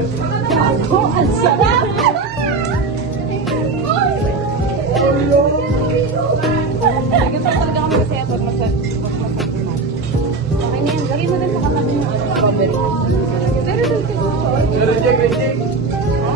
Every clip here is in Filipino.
Oh, ang sarap! Gusto talaga kami kasi pag masarap. Okay na yan. Lagay mo din sa katabi mo strawberry. Pero doon ko. Reject. Ha?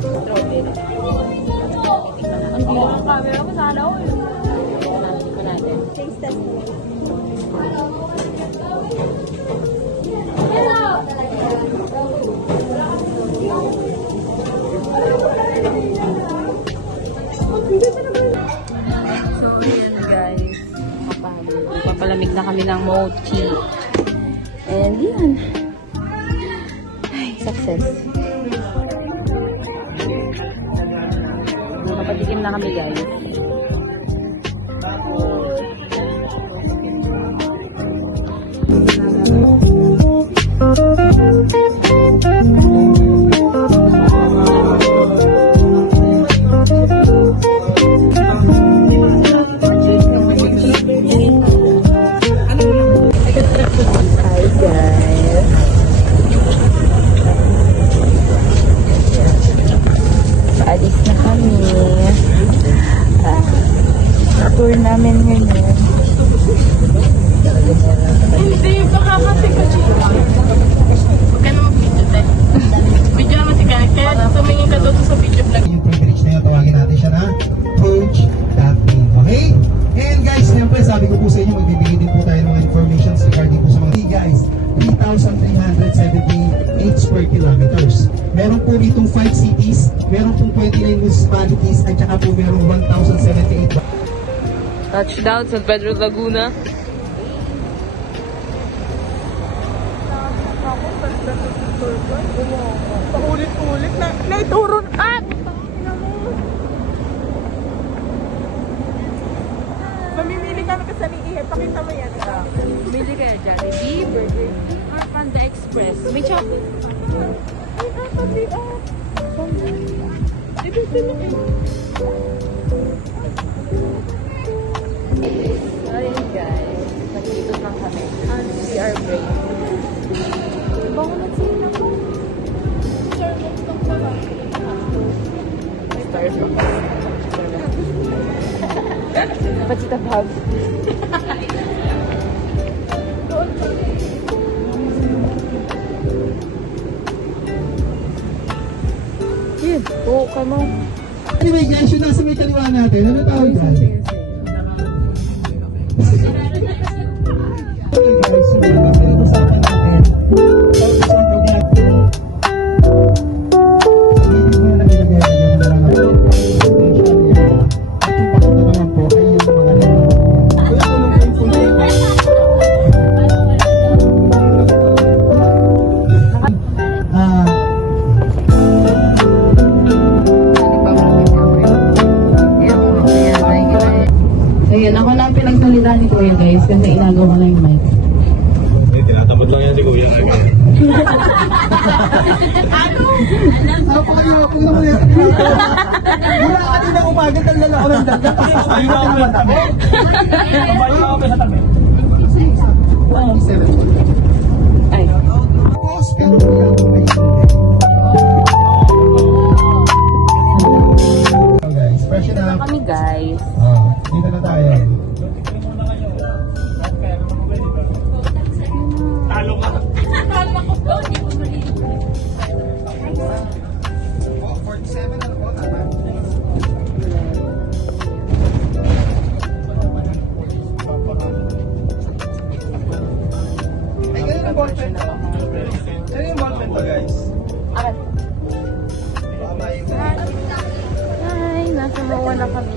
Strawberry. Ang camera ko sana ako yun. Ito natin. Taste test mo. So, yan guys. Papalamig na kami ng mochi. And yan. Ay, success. Napatikim na kami guys. Tour namin ngayon. Hindi, kakakati ka siya. Huwag ka na mag-video tayo. Video naman si Kenneth. Kaya tumingin ka doon sa video vlog. Yung privilege na yun, tawagin natin siya na coach.team. Okay? And guys, siyempre sabi ko po sa inyo, magbibigay din po tayo ng mga informations regarding po sa mga guys. 3,378 per kilometers. Meron po ditong 5 cities, meron pong 29 municipalities, at saka po meron 1,078. Touchdown San Pedro Laguna. Paulit-ulit na naituro na. Mamimili kami kasi ni Ihe. Pakita mo yan. Bili kayo Jollibee, Burger King, or Panda Express. May chocolate. Ay, pati Ito sila. Ayun guys, nag-ikot lang kami. CR break. Bango na sila po. Starbucks lang pala. Starbucks. Pachita bag. Yun, oo ka mo. Anyway guys, yun nasa may kaliwa natin. Ano tawag dyan? Okay guys, so pinag-usapan natin. Ayan, ako na ang pinagsalita ni Kuya guys kasi inagaw ko na yung mic. Hindi, tinatamad lang yan si Kuya. Napakaliwag ko naman yan. Mula kanina umaga, talala ko ng dagat. Ayun ako sa tabi. Ayun ako sa tabi. 27. Ay. Tapos, pero wala ko na yun. So guys, fresh na. Kami guys. Dito na tayo. Talo ka. Oh, 47 na po, tama. Ay, ganun ang ballpen to. Ano yung ballpen to, guys? Arat. Tama yung... Hi, nasa Mawa na kami.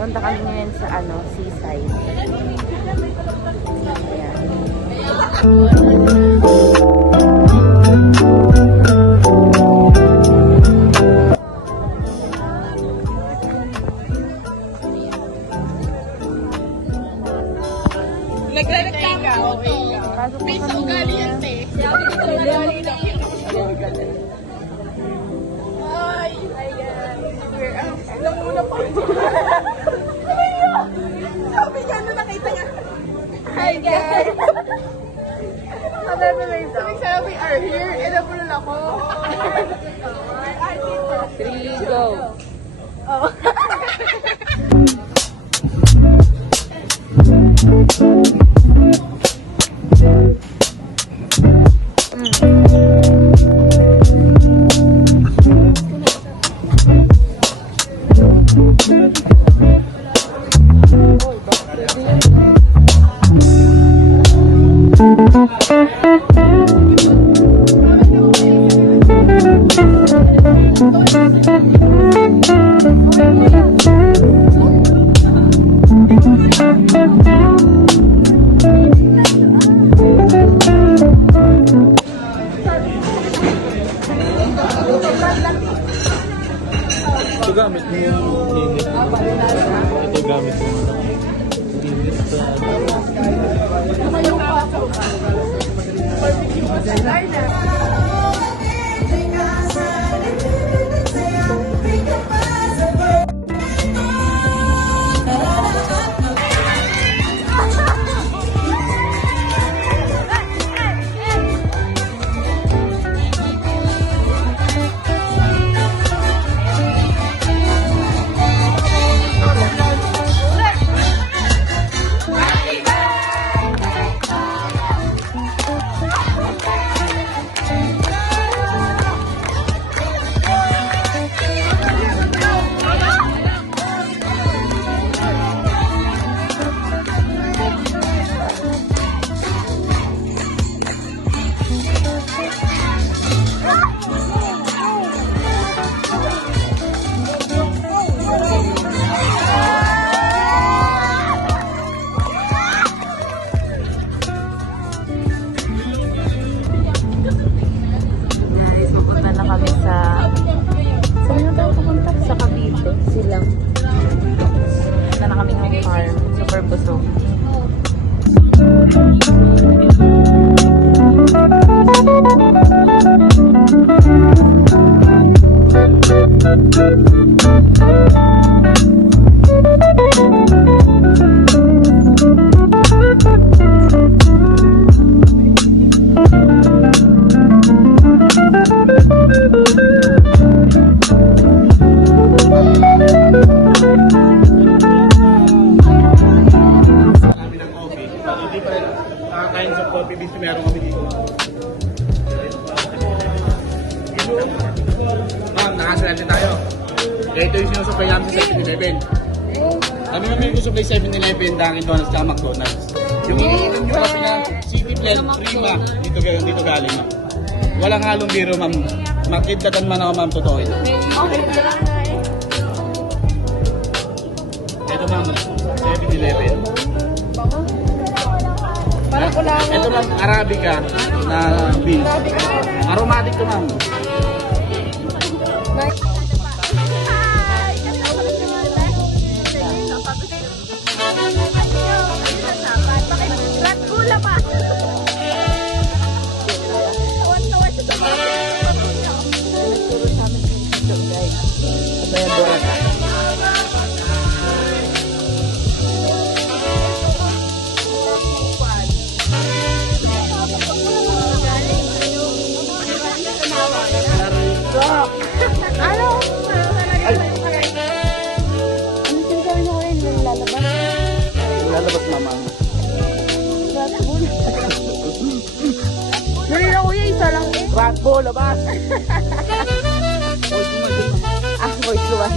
Punta kami ngayon sa seaside. Ayan. Nagre-reklamo ko to. Miss ugali yan, te. Ugali na yun. Ay, alam mo na pa. Sabi niya, ano nakita niya? Hi, guys. Sabi, we are here in a ako. 3, go. Ito gamit mo yung init. Ito gamit mo yung init sa... Pupunta na kami sa... Saan na tayo pupunta? Sa Cavite. Silang. Pupunta na kami ng farm. Super busog. Kami ng coffee. Pag hindi pa rin nakakain sa coffee beans, meron kami dito. Ma'am, nakasalante tayo. Ito yung sinusupply namin sa 7-Eleven. Kami naman yung supply 7-Eleven, Dunkin' Donuts, at McDonald's. Yung iniinom nyo kasi na City Blend, Prima, dito galing. Ma'am. Walang halong biro, ma'am. Makidlagan man ako, ma'am, totoo ito. Ito, ma'am, 7-Eleven. Parang kulang. Ito ma'am, Arabica na beans. Aromatic to ma'am. Lalabas mama. Dali na kuya, isa lang eh. Rat Bull, labas! Ah, voice luwan.